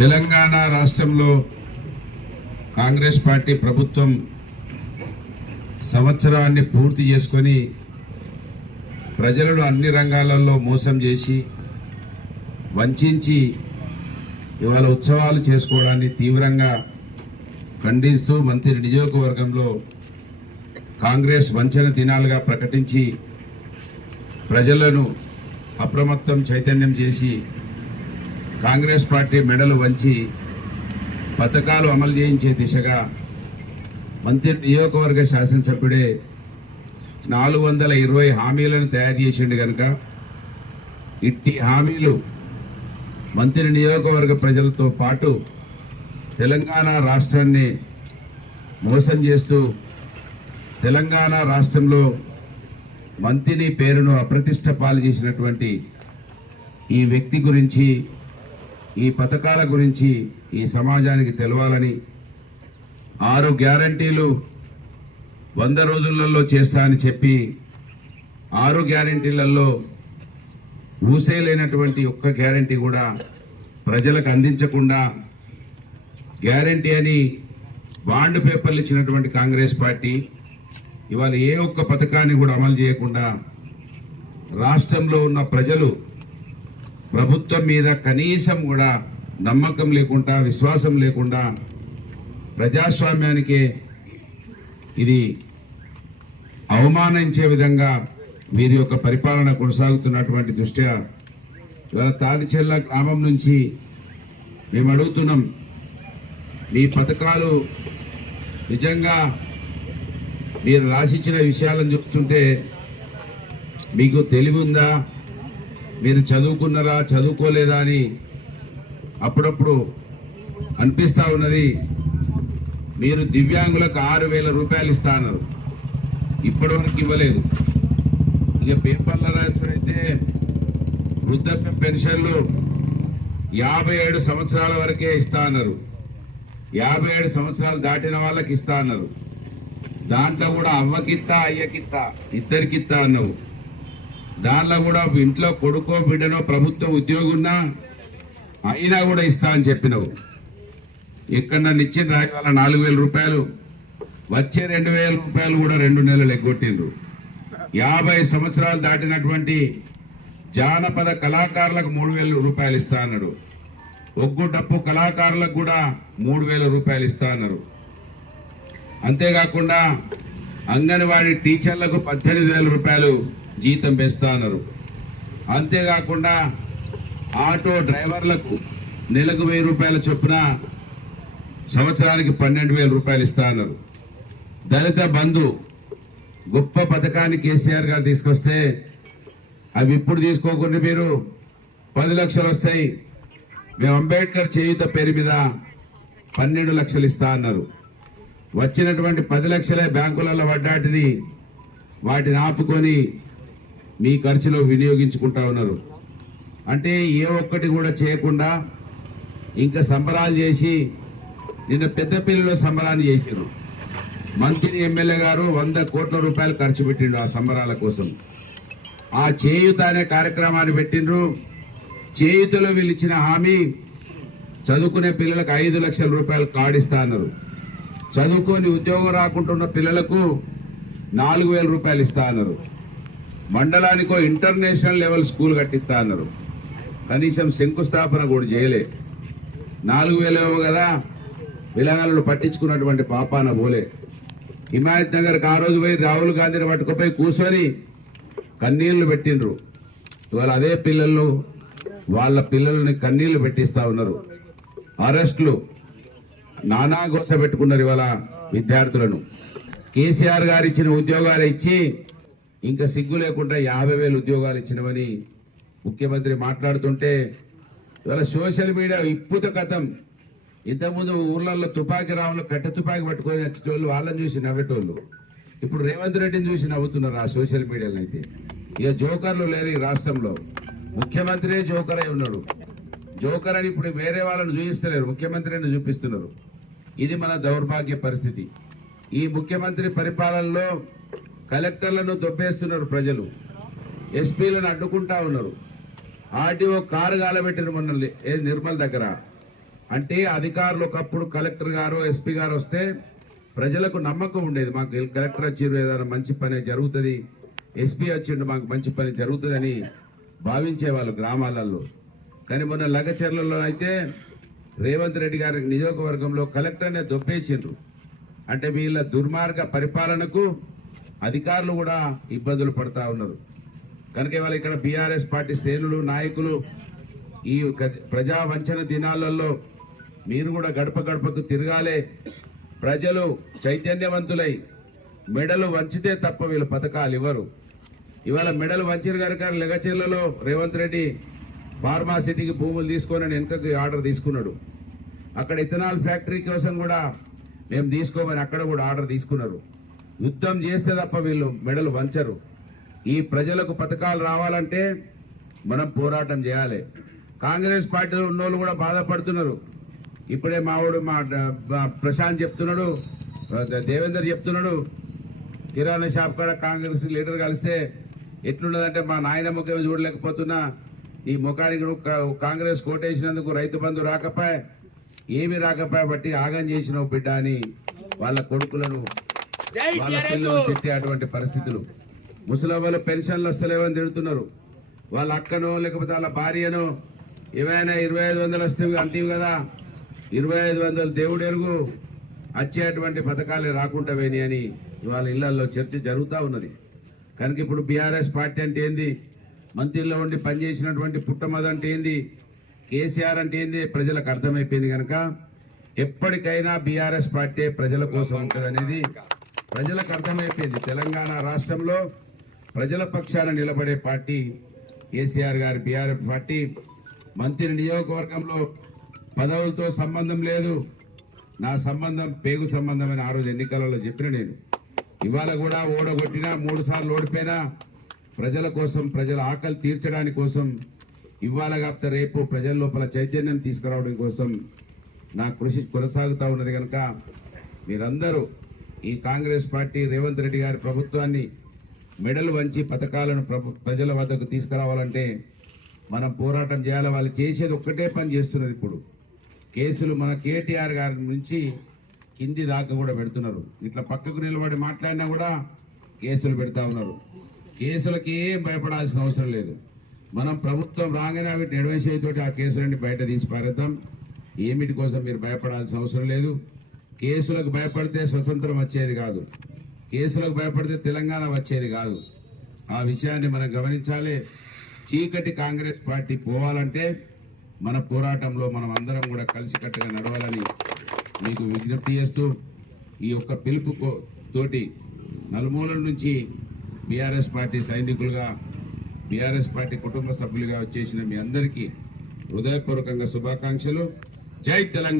తెలంగాణ రాష్ట్రంలో కాంగ్రెస్ పార్టీ ప్రభుత్వం సంవత్సరాన్ని పూర్తి చేసుకొని ప్రజలను అన్ని రంగాలలో మోసం చేసి వంచి ఇవాళ ఉత్సవాలు చేసుకోవడాన్ని తీవ్రంగా ఖండిస్తూ మంత్రి నియోజకవర్గంలో కాంగ్రెస్ వంచన దినాలుగా ప్రకటించి ప్రజలను అప్రమత్తం చైతన్యం చేసి కాంగ్రెస్ పార్టీ మెడలు వంచి పథకాలు అమలు చేయించే దిశగా మంత్రి నియోజకవర్గ శాసనసభ్యుడే 420 హామీలను తయారు చేసిండు కనుక ఇట్టి హామీలు మంత్రి నియోజకవర్గ ప్రజలతో పాటు తెలంగాణ రాష్ట్రాన్ని మోసం చేస్తూ తెలంగాణ రాష్ట్రంలో మంత్రిని పేరును అప్రతిష్ట పాలు చేసినటువంటి ఈ వ్యక్తి గురించి ఈ పథకాల గురించి ఈ సమాజానికి తెలవాలని 6 గ్యారంటీలు 100 రోజులలో చేస్తా అని చెప్పి 6 గ్యారంటీలలో ఊసేలేనటువంటి ఒక్క గ్యారంటీ కూడా ప్రజలకు అందించకుండా గ్యారంటీ అని బాండ్ పేపర్లు ఇచ్చినటువంటి కాంగ్రెస్ పార్టీ ఇవాళ ఏ ఒక్క పథకాన్ని కూడా అమలు చేయకుండా రాష్ట్రంలో ఉన్న ప్రజలు ప్రభుత్వం మీద కనీసం కూడా నమ్మకం లేకుండా విశ్వాసం లేకుండా ప్రజాస్వామ్యానికే ఇది అవమానించే విధంగా వీరి యొక్క పరిపాలన కొనసాగుతున్నటువంటి దృష్ట్యా ఇవాళ తాడిచెర్ల గ్రామం నుంచి మేము అడుగుతున్నాం, మీ పథకాలు నిజంగా మీరు రాసిచ్చిన విషయాలను చూస్తుంటే మీకు తెలివి ఉందా, మీరు చదువుకున్నారా చదువుకోలేదా అని అప్పుడప్పుడు అనిపిస్తూ ఉన్నది. మీరు దివ్యాంగులకు 6,000 రూపాయలు ఇస్తా అన్నారు, ఇప్పటివరకు ఇవ్వలేదు. ఇక పేపర్ల రాయితే వృద్ధాప్య పెన్షన్లు 57 సంవత్సరాల వరకే ఇస్తా అన్నారు, 57 సంవత్సరాలు దాటిన వాళ్ళకి ఇస్తా అన్నారు. దాంట్లో కూడా అవ్వకిత్తా అయ్యకిత్తా ఇద్దరికిత్తా అన్నావు. దాంట్లో కూడా ఇంట్లో కొడుకో బిడ్డనో ప్రభుత్వ ఉద్యోగం ఉన్నా అయినా కూడా ఇస్తా అని చెప్పినావు. ఇక్కడ నన్ను ఇచ్చిన రాయి వల్ల 4,000 రూపాయలు, వచ్చే 2,000 రూపాయలు కూడా 2 నెలలు ఎగ్గొట్టిండ్రు. 50 సంవత్సరాలు దాటినటువంటి జానపద కళాకారులకు 3,000 రూపాయలు ఇస్తా అన్నాడు. ఒగ్గు డప్పు కళాకారులకు కూడా 3,000 రూపాయలు ఇస్తా అన్నారు. అంతేకాకుండా అంగన్వాడీ టీచర్లకు 18,000 రూపాయలు జీతం పెంచుతా అన్నారు. అంతేకాకుండా ఆటో డ్రైవర్లకు నెలకు 1,000 రూపాయల చొప్పున సంవత్సరానికి 12,000 రూపాయలు ఇస్తా అన్నారు. దళిత బంధు గొప్ప పథకాన్ని కేసీఆర్ గారు తీసుకొస్తే అవి ఇప్పుడు తీసుకోకుండా మీరు 10 లక్షలు వస్తాయి, మేము అంబేద్కర్ చేయూత పేరు మీద 12 లక్షలు ఇస్తా అన్నారు. వచ్చినటువంటి 10 లక్షలే బ్యాంకులలో పడ్డాటిని వాటిని ఆపుకొని మీ ఖర్చులో వినియోగించుకుంటా ఉన్నారు. అంటే ఏ ఒక్కటి కూడా చేయకుండా ఇంకా సంబరాలు చేసి నిన్న పెద్దపల్లిలో సంబరాన్ని చేశారు. మంత్రి ఎమ్మెల్యే గారు 100 కోట్ల రూపాయలు ఖర్చు పెట్టిండు ఆ సంబరాల కోసం. ఆ చేయూత అనే కార్యక్రమాన్ని పెట్టిండ్రు. చేయూతలో వీళ్ళు ఇచ్చిన హామీ చదువుకునే పిల్లలకు 5 లక్షల రూపాయలు కార్డు ఇస్తా అన్నారు. చదువుకొని ఉద్యోగం రాకుంటున్న పిల్లలకు 4,000 రూపాయలు ఇస్తా అన్నారు. మండలానికో ఇంటర్నేషనల్ లెవెల్ స్కూల్ కట్టిస్తా అన్నారు. కనీసం శంకుస్థాపన కూడా చేయలే. 4,000 ఏమో కదా పిల్లగాళ్ళు పట్టించుకున్నటువంటి పాపాన పోలే. హిమాయత్ నగర్కి ఆ రోజు పోయి రాహుల్ గాంధీని పట్టుకుపోయి కూర్చొని కన్నీళ్లు పెట్టిండ్రు. ఇవాళ అదే పిల్లలు వాళ్ళ పిల్లల్ని కన్నీళ్లు పెట్టిస్తా ఉన్నారు. అరెస్టులు నానా గోస పెట్టుకున్నారు ఇవాళ విద్యార్థులను. కేసీఆర్ గారు ఇచ్చిన ఉద్యోగాలు ఇచ్చి ఇంకా సిగ్గు లేకుండా 50,000 ఉద్యోగాలు ఇచ్చినవని ముఖ్యమంత్రి మాట్లాడుతుంటే ఇవాళ సోషల్ మీడియా ఇప్పుత కథం. ఇంతకుముందు ఊర్లలో తుపాకీ రావులు కట్టె తుపాకీ పట్టుకొని వచ్చేటోళ్ళు వాళ్ళని చూసి నవ్వేటోళ్ళు ఇప్పుడు రేవంత్ రెడ్డిని చూసి నవ్వుతున్నారు ఆ సోషల్ మీడియాలో. అయితే ఇక జోకర్లు లేరు ఈ రాష్ట్రంలో. ముఖ్యమంత్రి జోకర్ అయి ఉన్నాడు. జోకర్ అని ఇప్పుడు వేరే వాళ్ళని చూపిస్తలేరు, ముఖ్యమంత్రిని చూపిస్తున్నారు. ఇది మన దౌర్భాగ్య పరిస్థితి. ఈ ముఖ్యమంత్రి పరిపాలనలో కలెక్టర్లను దొబ్బేస్తున్నారు ప్రజలు, ఎస్పీలను అడ్డుకుంటా ఉన్నారు. ఆర్టీఓ కారు గాలబెట్టిన మొన్న నిర్మల్ దగ్గర అంటే అధికారులు ఒకప్పుడు కలెక్టర్ గారు ఎస్పీ గారు వస్తే ప్రజలకు నమ్మకం ఉండేది, మాకు కలెక్టర్ వచ్చిండు ఏదైనా మంచి పని జరుగుతుంది, ఎస్పీ వచ్చిండు మాకు మంచి పని జరుగుతుందని భావించేవాళ్ళు గ్రామాలలో. కానీ మొన్న లగచర్లలో అయితే రేవంత్ రెడ్డి గారి నియోజకవర్గంలో కలెక్టర్నే దొబ్బేసిండ్రు. అంటే వీళ్ళ దుర్మార్గ పరిపాలనకు అధికారులు కూడా ఇబ్బందులు పడతా ఉన్నారు. కనుక ఇవాళ ఇక్కడ బీఆర్ఎస్ పార్టీ శ్రేణులు నాయకులు ఈ ప్రజా వంచన దినాలలో మీరు కూడా గడప గడపకు తిరగాలే, ప్రజలు చైతన్యవంతులై మెడలు వంచితే తప్ప వీళ్ళు పథకాలు ఇవ్వరు. ఇవాళ మెడలు వంచిరు గారు లెగచెర్లలో రేవంత్ రెడ్డి ఫార్మాసిటీకి భూములు తీసుకొని వెనుకకి ఆర్డర్ తీసుకున్నాడు. అక్కడ ఇథనాల్ ఫ్యాక్టరీ కోసం కూడా మేము తీసుకోమని అక్కడ కూడా ఆర్డర్ తీసుకున్నారు. యుద్ధం చేస్తే తప్ప వీళ్ళు మెడలు వంచరు. ఈ ప్రజలకు పథకాలు రావాలంటే మనం పోరాటం చేయాలి. కాంగ్రెస్ పార్టీలో ఉన్నోళ్ళు కూడా బాధపడుతున్నారు. ఇప్పుడే మావాడు మా ప్రశాంత్ చెప్తున్నాడు, దేవేందర్ చెప్తున్నాడు, కిరాణా షాప్ కాడ కాంగ్రెస్ లీడర్ కలిస్తే ఎట్లున్నదంటే మా నాయన ముఖం చూడలేకపోతున్నా, ఈ ముఖానికి కాంగ్రెస్ కోటేసినందుకు రైతు బంధు రాకపోయా, ఏమి రాకపోయా బట్టి ఆగం చేసినావు బిడ్డ అని వాళ్ళ కొడుకులను వాళ్ళ పిల్లలు తిట్టే అటువంటి పరిస్థితులు. ముసలవ్వలు పెన్షన్లు వస్తలేవని తిడుతున్నారు. వాళ్ళ అక్కనో లేకపోతే వాళ్ళ భార్యనో ఏమైనా 2500 వస్తే అంటివి కదా, 2500 దేవుడు ఎరుగు వచ్చేటువంటి పథకాలే రాకుండా పోయినాయి అని ఇవాళ ఇళ్లలో చర్చ జరుగుతూ ఉన్నది. కనుక ఇప్పుడు బీఆర్ఎస్ పార్టీ అంటే ఏంది, మంత్రిలో ఉండి పనిచేసినటువంటి పుట్టమద అంటే ఏంది, కేసీఆర్ అంటే ఏంది ప్రజలకు అర్థమైపోయింది. కనుక ఎప్పటికైనా బీఆర్ఎస్ పార్టీ ప్రజల కోసం ఉంటుందనేది ప్రజలకు అర్థమైపోయింది. తెలంగాణ రాష్ట్రంలో ప్రజల పక్షాన నిలబడే పార్టీ కేసీఆర్ గారి బీఆర్ఎస్ పార్టీ. మంత్రి నియోజకవర్గంలో పదవులతో సంబంధం లేదు, నా సంబంధం పేగు సంబంధం అని ఆ రోజు ఎన్నికలలో చెప్పిన నేను. ఇవాళ కూడా ఓడగొట్టినా 3 సార్లు ఓడిపోయినా ప్రజల కోసం, ప్రజల ఆకలి తీర్చడానికి కోసం, ఇవాళ కాకపోతే రేపు ప్రజల లోపల చైతన్యం తీసుకురావడం కోసం నా కృషి కొనసాగుతూ ఉన్నది. కనుక మీరందరూ ఈ కాంగ్రెస్ పార్టీ రేవంత్ రెడ్డి గారి ప్రభుత్వాన్ని మెడలు వంచి పథకాలను ప్రజల వద్దకు తీసుకురావాలంటే మనం పోరాటం చేయాలి. వాళ్ళు చేసేది ఒక్కటే పని చేస్తున్నారు. ఇప్పుడు కేసులు మన కేటీఆర్ గారి నుంచి కింది దాకా కూడా పెడుతున్నారు. ఇట్లా పక్కకు నిలబడి మాట్లాడినా కూడా కేసులు పెడతా ఉన్నారు. కేసులకి ఏం భయపడాల్సిన అవసరం లేదు. మనం ప్రభుత్వం రాగానే వీటిని అడ్వైస్ తోటి ఆ కేసులన్నీ బయట తీసి పారేద్దాం. ఏమిటి కోసం మీరు భయపడాల్సిన అవసరం లేదు. కేసులకు భయపడితే స్వతంత్రం వచ్చేది కాదు, కేసులకు భయపడితే తెలంగాణ వచ్చేది కాదు. ఆ విషయాన్ని మనం గమనించాలి. చీకటి కాంగ్రెస్ పార్టీ పోవాలంటే మన పోరాటంలో మనం అందరం కూడా కలిసికట్టుగా నడవాలని మీకు విజ్ఞప్తి చేస్తూ, ఈ యొక్క పిలుపు తోటి నలుమూలల నుంచి బీఆర్ఎస్ పార్టీ సైనికులుగా, బీఆర్ఎస్ పార్టీ కుటుంబ సభ్యులుగా వచ్చేసిన మీ అందరికీ హృదయపూర్వకంగా శుభాకాంక్షలు. జై తెలంగాణ.